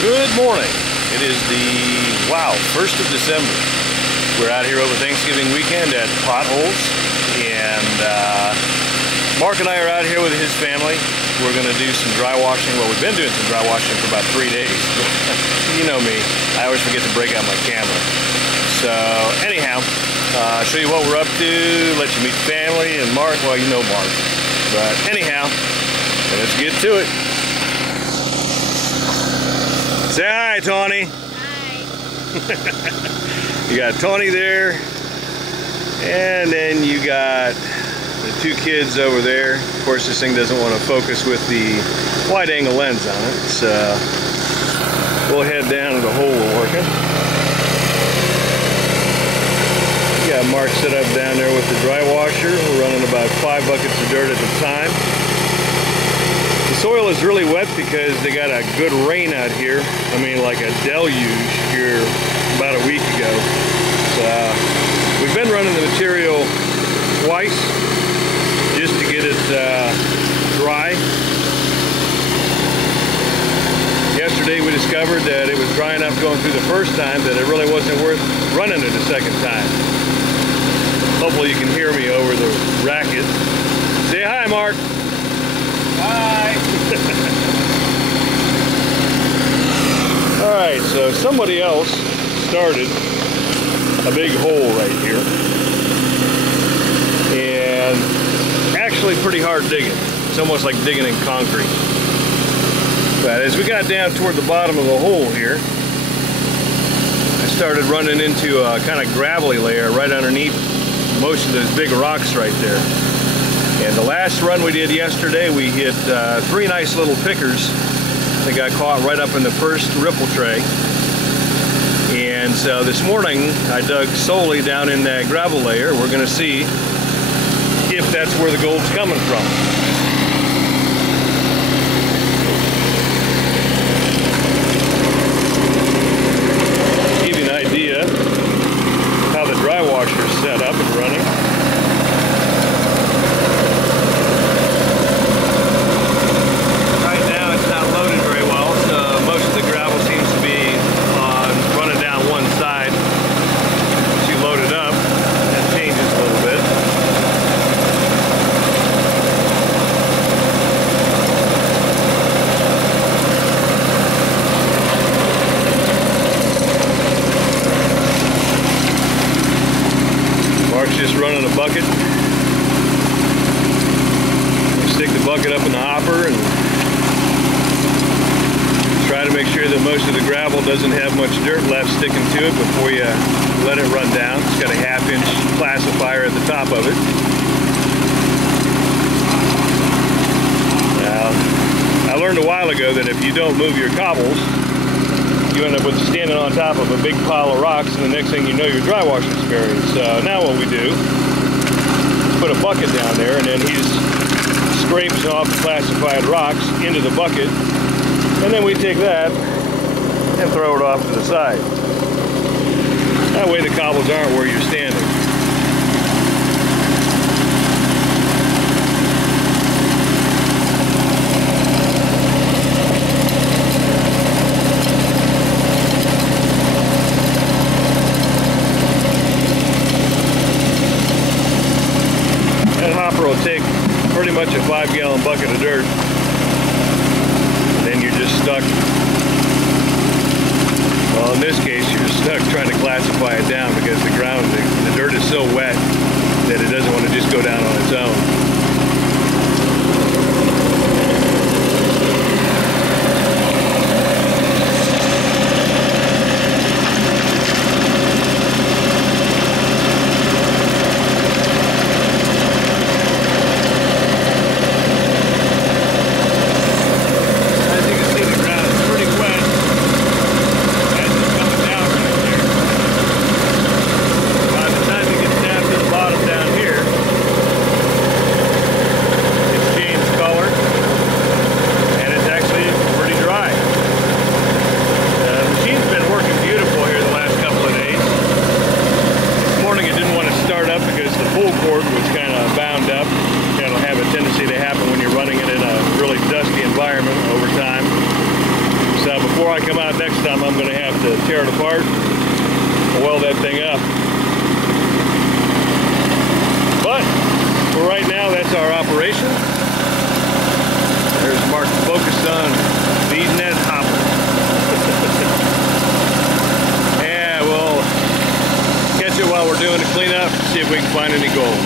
Good morning. It is the, 1st of December. We're out here over Thanksgiving weekend at Potholes, and Mark and I are out here with his family. We're going to do some dry washing. Well, we've been doing some dry washing for about 3 days. You know me, I always forget to break out my camera. So anyhow, I'll show you what we're up to, let you meet family, and Mark, well, you know Mark. But anyhow, let's get to it. Say hi, Tawny. Hi. You got Tawny there, and then you got the two kids over there. Of course, this thing doesn't want to focus with the wide-angle lens on it, so we'll head down to the hole we're working. You got Mark set up down there with the dry washer. We're running about 5 buckets of dirt at a time. The soil is really wet because they got a good rain out here. I mean, like a deluge here about a week ago. So we've been running the material twice just to get it dry. Yesterday we discovered that it was dry enough going through the first time that it really wasn't worth running it a second time. Hopefully you can hear me over the racket. Say hi, Mark. Hi. Alright, so somebody else started a big hole right here. And actually pretty hard digging. It's almost like digging in concrete. But as we got down toward the bottom of the hole here, I started running into a kind of gravelly layer right underneath most of those big rocks right there. And the last run we did yesterday, we hit 3 nice little pickers that got caught right up in the first ripple tray. And so this morning, I dug solely down in that gravel layer. We're going to see if that's where the gold's coming from. To give you an idea how the dry washer is set up and running. Just running a bucket. Stick the bucket up in the hopper and try to make sure that most of the gravel doesn't have much dirt left sticking to it before you let it run down. It's got a 1/2-inch classifier at the top of it. Now, I learned a while ago that if you don't move your cobbles, you end up with standing on top of a big pile of rocks, and the next thing you know, your dry washer's buried. So now what we do is put a bucket down there, and then he just scrapes off the classified rocks into the bucket, and then we take that and throw it off to the side. That way the cobbles aren't where you're standing. Will take pretty much a 5-gallon bucket of dirt, and then you're just stuck. Well, in this case, you're stuck trying to classify it down because the ground, the dirt is so wet that it doesn't want to just go down on its own. I come out next time, I'm going to have to tear it apart and weld that thing up. But for right now, that's our operation. There's Mark focused on feeding that hopper. Yeah, we'll catch it while we're doing the cleanup, see if we can find any gold.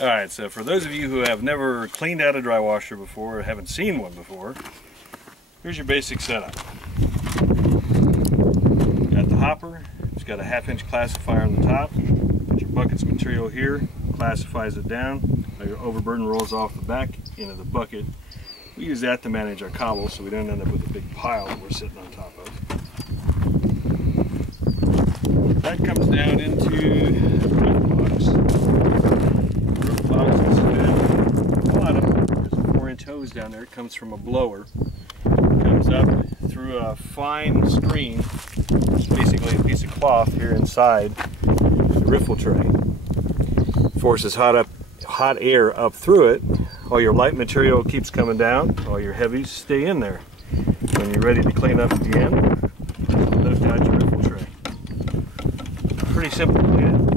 Alright, so for those of you who have never cleaned out a dry washer before, or haven't seen one before, here's your basic setup. Got the hopper, it's got a 1/2-inch classifier on the top. Got your bucket's material here, classifies it down. Now your overburden rolls off the back into the bucket. We use that to manage our cobbles so we don't end up with a big pile that we're sitting on top of. That comes down into the roof box. The roof box is bottom. There's a 4-inch hose down there. It comes from a blower. It comes up through a fine screen, basically a piece of cloth here inside the riffle tray. Forces hot air up through it. All your light material keeps coming down. All your heavies stay in there. When you're ready to clean up again, lift out your riffle tray. Pretty simple to clean.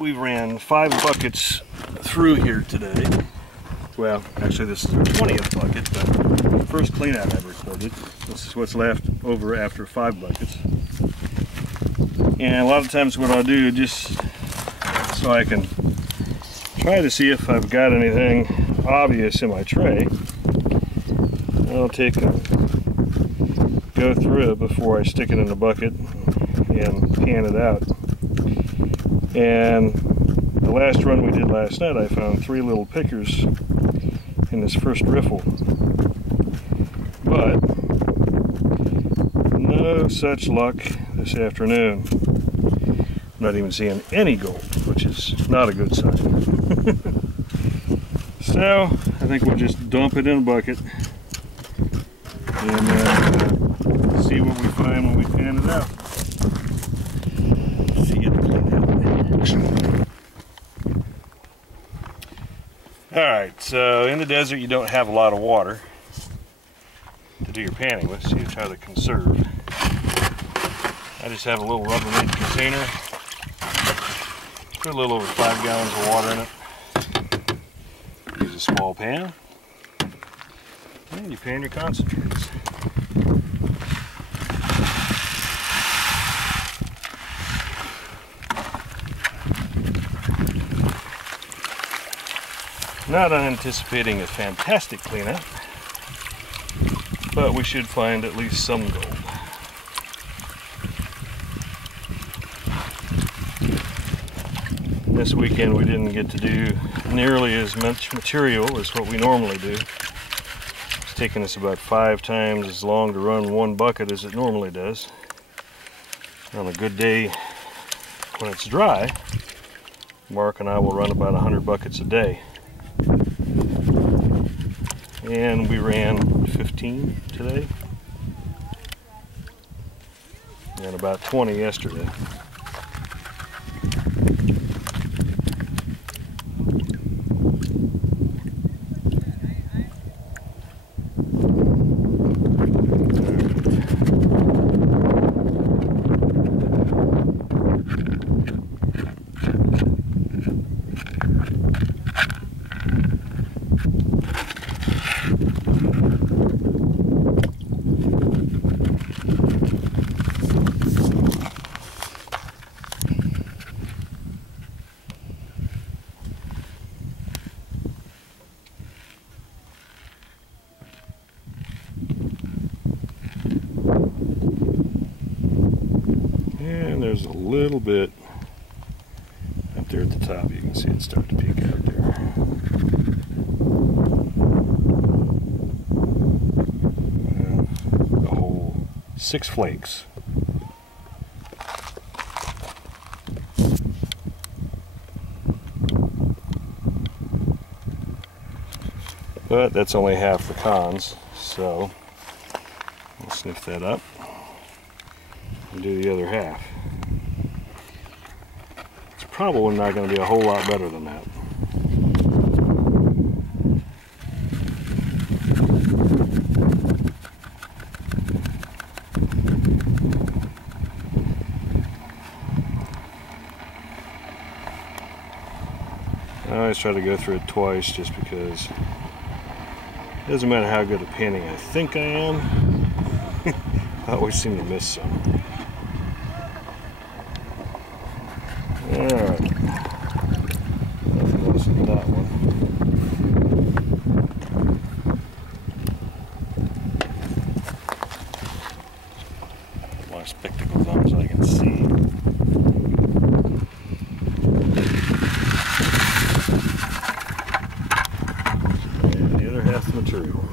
We ran 5 buckets through here today. Well, actually this is our 20th bucket, but first clean out I've recorded. This is what's left over after 5 buckets. And a lot of times what I'll do, just so I can try to see if I've got anything obvious in my tray, I'll go through it before I stick it in the bucket and pan it out. And the last run we did last night, I found 3 little pickers in this first riffle. But no such luck this afternoon. I'm not even seeing any gold, which is not a good sign. So I think we'll just dump it in a bucket and see what we find when we pan it out. See it clean out. Alright, so in the desert you don't have a lot of water to do your panning with, so you try to conserve. I just have a little Rubbermaid container. Put a little over 5 gallons of water in it. Use a small pan. And you pan your concentrates. Not anticipating a fantastic cleanup, but we should find at least some gold. This weekend we didn't get to do nearly as much material as what we normally do. It's taken us about 5 times as long to run 1 bucket as it normally does. On a good day when it's dry, Mark and I will run about 100 buckets a day. And we ran 15 today and about 20 yesterday. And there's a little bit up there at the top. You can see it start to peek out there. A whole 6 flakes. But that's only half the cons, so we'll sniff that up and do the other half. It's probably not going to be a whole lot better than that. I always try to go through it twice just because it doesn't matter how good a painting I think I am, I always seem to miss some. Alright, nothing else in that one. Put my spectacles on so I can see. Material.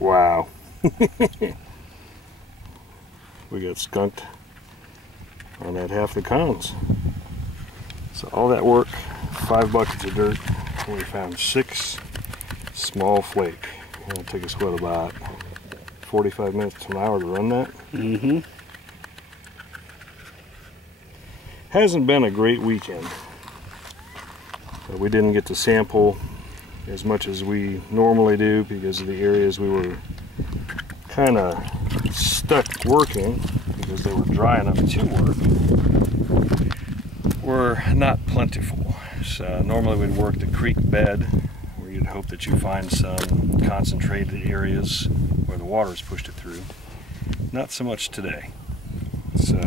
Wow. We got skunked on that half the cons. So all that work, 5 buckets of dirt, and we found 6 small flake. And it took us what, about 45 minutes to an hour to run that? Mm-hmm. Hasn't been a great weekend. We didn't get to sample as much as we normally do because of the areas we were kind of stuck working because they were dry enough to work were not plentiful. So normally we'd work the creek bed where you'd hope that you find some concentrated areas where the water's pushed it through. Not so much today. So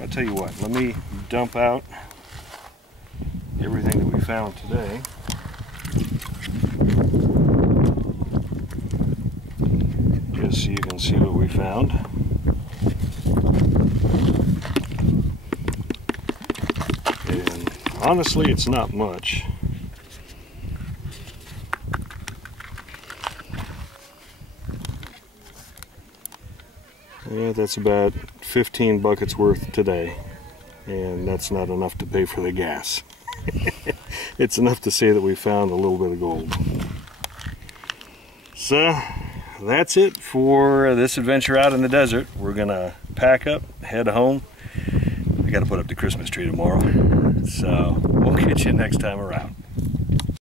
I'll tell you what, let me dump out everything that we found today. Just so you can see what we found. And honestly, it's not much. Yeah, that's about 15 buckets worth today. And that's not enough to pay for the gas. It's enough to say that we found a little bit of gold. So that's it for this adventure out in the desert. We're gonna pack up, head home. We gotta put up the Christmas tree tomorrow. So we'll catch you next time around.